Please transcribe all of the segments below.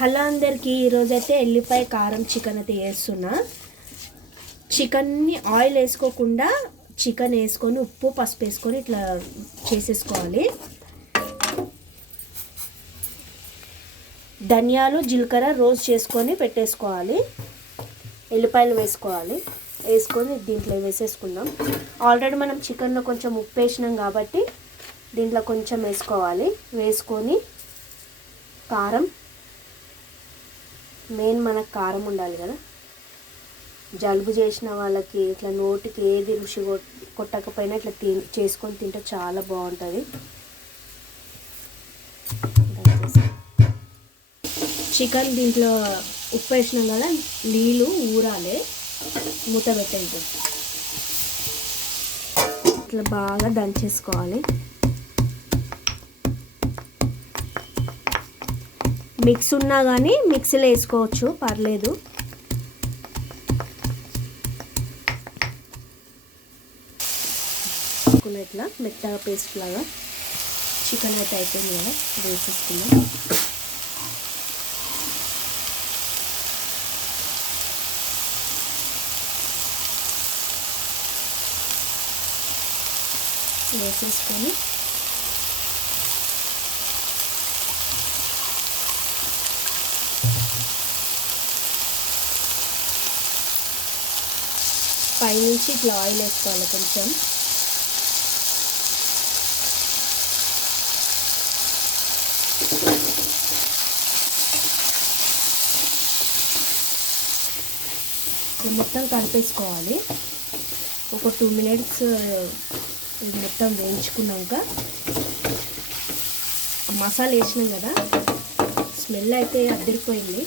Hello అందరికీ ఈరోజైతే ఎల్లిపాయ కారం చికెన్ అయితే వేస్తున్నా చికెన్ని ఆయిల్ వేసుకోకుండా చికెన్ వేసుకొని ఉప్పు పసుపు వేసుకొని ఇట్లా చేసేసుకోవాలి. ధనియాలు జీలకర్ర రోస్ట్ చేసుకొని పెట్టేసుకోవాలి. ఎల్లిపాయలు వేసుకోవాలి. వేసుకొని దీంట్లో వేసేసుకుందాం. ఆల్రెడీ మనం చికెన్లో కొంచెం ఉప్పు వేసినాం కాబట్టి దీంట్లో కొంచెం వేసుకోవాలి. వేసుకొని కారం మెయిన్ మనకు కారం ఉండాలి కదా. జలుబు చేసిన వాళ్ళకి ఇట్లా నోటికి ఏది రుచి కొట్టకపోయినా ఇట్లా తి చేసుకొని తింటే చాలా బాగుంటుంది. చికెన్ దీంట్లో ఉప్పు వేసినాం కదా నీళ్ళు ఊరాలి మూత పెట్టేది ఇట్లా బాగా దంచేసుకోవాలి. మిక్స్ ఉన్నా కానీ మిక్సీలో వేసుకోవచ్చు పర్లేదు. ఇట్లా మెత్తగా పేస్ట్ లాగా చికెన్ అయితే అయిపోయింది కదా వేసేసుకుందాం. వేసేసుకొని పైనుంచి ఇట్లా ఆయిల్ వేసుకోవాలి కొంచెం. మొత్తం కలిపేసుకోవాలి. ఒక టూ మినిట్స్ ఇది మొత్తం వేయించుకున్నాక మసాలా వేసినాం కదా స్మెల్ అయితే అద్దరిపోయింది.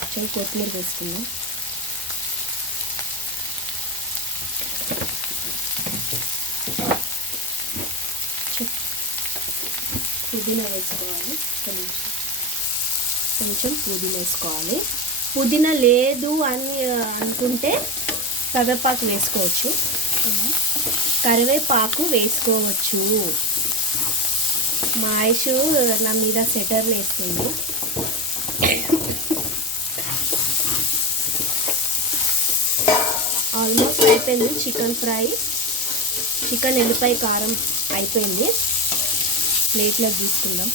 కొంచెం కొత్తిమీర వేసుకున్నాం పుదీనా వేసుకోవాలి. కొంచెం కొంచెం పుదీనా వేసుకోవాలి. పుదీనా లేదు అని అనుకుంటే కరివేపాకు వేసుకోవచ్చు. కరివేపాకు వేసుకోవచ్చు. మా ఆయుష్ నా మీద సెటర్లు వేస్తుంది ఆల్మోస్ట్ అయిపోయింది. Chicken fry. చికెన్ ఎల్లిపాయ కారం అయిపోయింది. ప్లేట్లోకి తీసుకుందాం.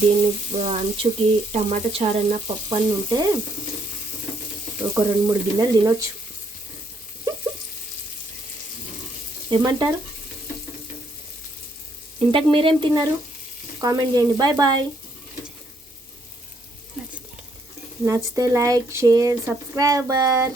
దీన్ని అంచుకి టమాటా చారన్న పప్పు అన్న ఉంటే ఒక రెండు మూడు గిన్నెలు తినొచ్చు. ఏమంటారు? ఇంతకు మీరేం తిన్నారు? కామెంట్ చేయండి. Bye bye. నచ్చితే లైక్ షేర్ సబ్స్క్రైబర్